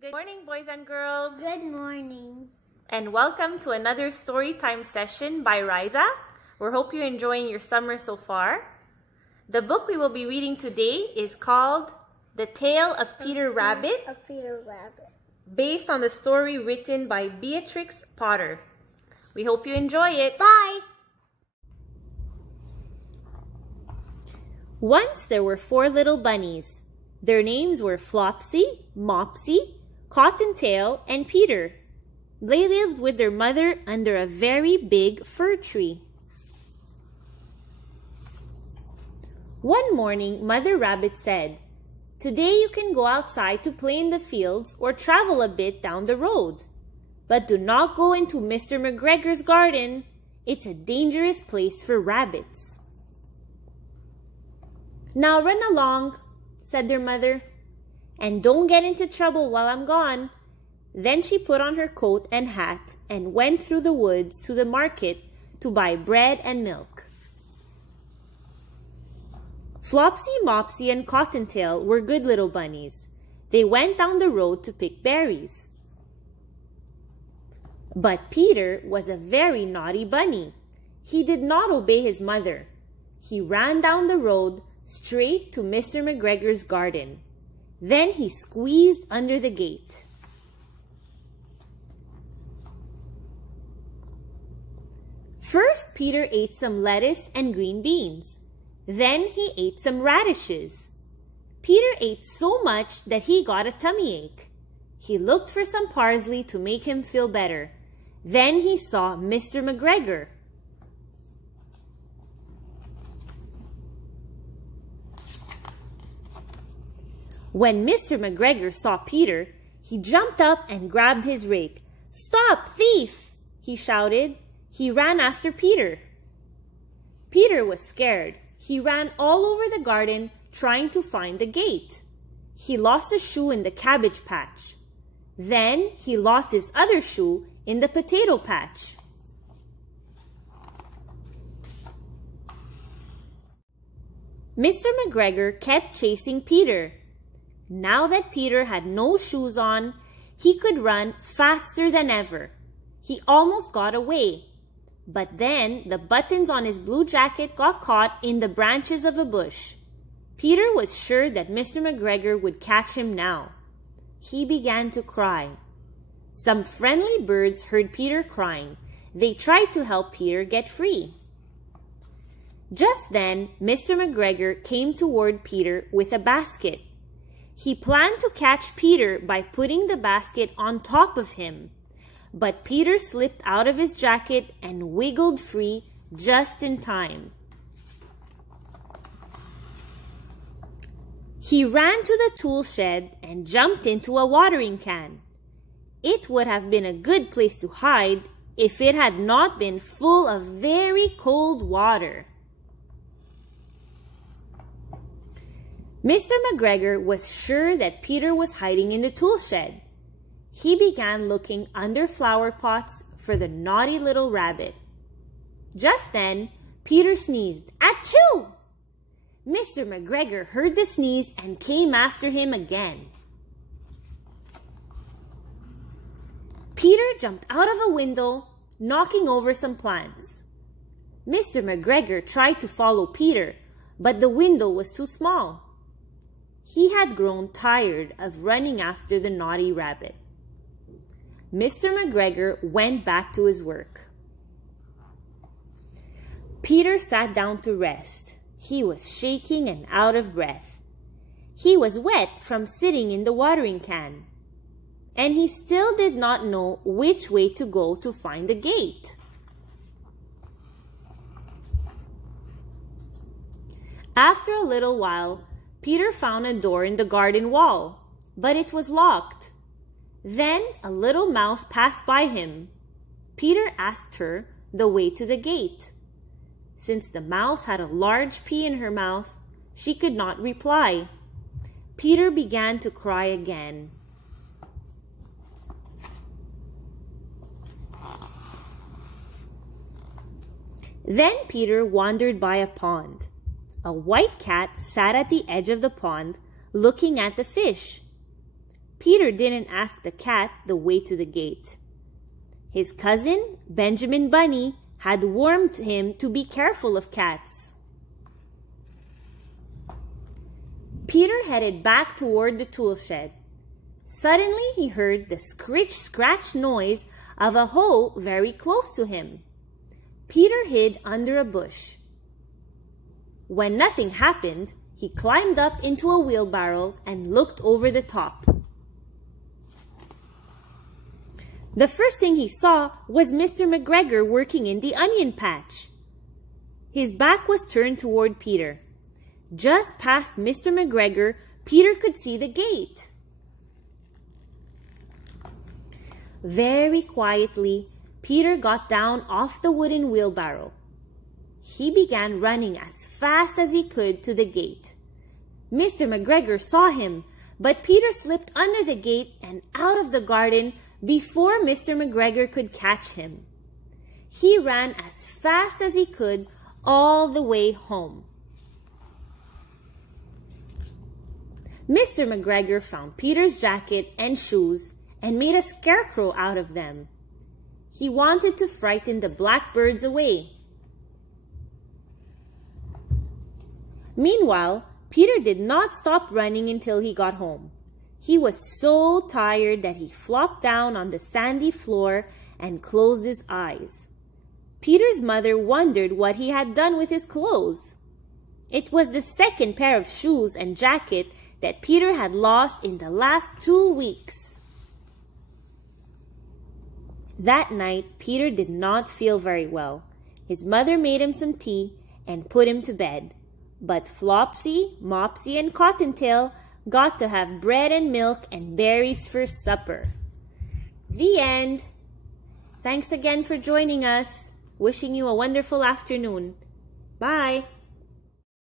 Good morning, boys and girls. Good morning. And welcome to another story time session by REISA. We hope you're enjoying your summer so far. The book we will be reading today is called The Tale of Peter Rabbit, based on the story written by Beatrix Potter. We hope you enjoy it. Bye. Once there were 4 little bunnies. Their names were Flopsy, Mopsy, Cottontail, and Peter. They lived with their mother under a very big fir tree. One morning, Mother Rabbit said, "Today you can go outside to play in the fields or travel a bit down the road. But do not go into Mr. McGregor's garden. It's a dangerous place for rabbits." "Now run along," said their mother, "and don't get into trouble while I'm gone." Then she put on her coat and hat and went through the woods to the market to buy bread and milk. Flopsy, Mopsy, and Cottontail were good little bunnies. They went down the road to pick berries. But Peter was a very naughty bunny. He did not obey his mother. He ran down the road straight to Mr. McGregor's garden. Then he squeezed under the gate. First, Peter ate some lettuce and green beans. Then he ate some radishes. Peter ate so much that he got a tummy ache. He looked for some parsley to make him feel better. Then he saw Mr. McGregor. When Mr. McGregor saw Peter, he jumped up and grabbed his rake. "Stop, thief!" he shouted. He ran after Peter. Peter was scared. He ran all over the garden trying to find the gate. He lost a shoe in the cabbage patch. Then he lost his other shoe in the potato patch. Mr. McGregor kept chasing Peter. Now that Peter had no shoes on, he could run faster than ever. He almost got away. But then the buttons on his blue jacket got caught in the branches of a bush. Peter was sure that Mr. McGregor would catch him now. He began to cry. Some friendly birds heard Peter crying. They tried to help Peter get free. Just then, Mr. McGregor came toward Peter with a basket. He planned to catch Peter by putting the basket on top of him. But Peter slipped out of his jacket and wiggled free just in time. He ran to the tool shed and jumped into a watering can. It would have been a good place to hide if it had not been full of very cold water. Mr. McGregor was sure that Peter was hiding in the tool shed. He began looking under flower pots for the naughty little rabbit. Just then, Peter sneezed. Achoo! Mr. McGregor heard the sneeze and came after him again. Peter jumped out of a window, knocking over some plants. Mr. McGregor tried to follow Peter, but the window was too small. He had grown tired of running after the naughty rabbit. Mr. McGregor went back to his work. Peter sat down to rest. He was shaking and out of breath. He was wet from sitting in the watering can. And he still did not know which way to go to find the gate. After a little while, Peter found a door in the garden wall, but it was locked. Then a little mouse passed by him. Peter asked her the way to the gate. Since the mouse had a large pea in her mouth, she could not reply. Peter began to cry again. Then Peter wandered by a pond. A white cat sat at the edge of the pond, looking at the fish. Peter didn't ask the cat the way to the gate. His cousin, Benjamin Bunny, had warned him to be careful of cats. Peter headed back toward the tool shed. Suddenly he heard the scritch-scratch noise of a hoe very close to him. Peter hid under a bush. When nothing happened, he climbed up into a wheelbarrow and looked over the top. The first thing he saw was Mr. McGregor working in the onion patch. His back was turned toward Peter. Just past Mr. McGregor, Peter could see the gate. Very quietly, Peter got down off the wooden wheelbarrow. He began running as fast as he could to the gate. Mr. McGregor saw him, but Peter slipped under the gate and out of the garden before Mr. McGregor could catch him. He ran as fast as he could all the way home. Mr. McGregor found Peter's jacket and shoes and made a scarecrow out of them. He wanted to frighten the blackbirds away. Meanwhile, Peter did not stop running until he got home. He was so tired that he flopped down on the sandy floor and closed his eyes. Peter's mother wondered what he had done with his clothes. It was the second pair of shoes and jacket that Peter had lost in the last 2 weeks. That night, Peter did not feel very well. His mother made him some tea and put him to bed. But Flopsy, Mopsy, and Cottontail got to have bread and milk and berries for supper. The end. Thanks again for joining us. Wishing you a wonderful afternoon. Bye.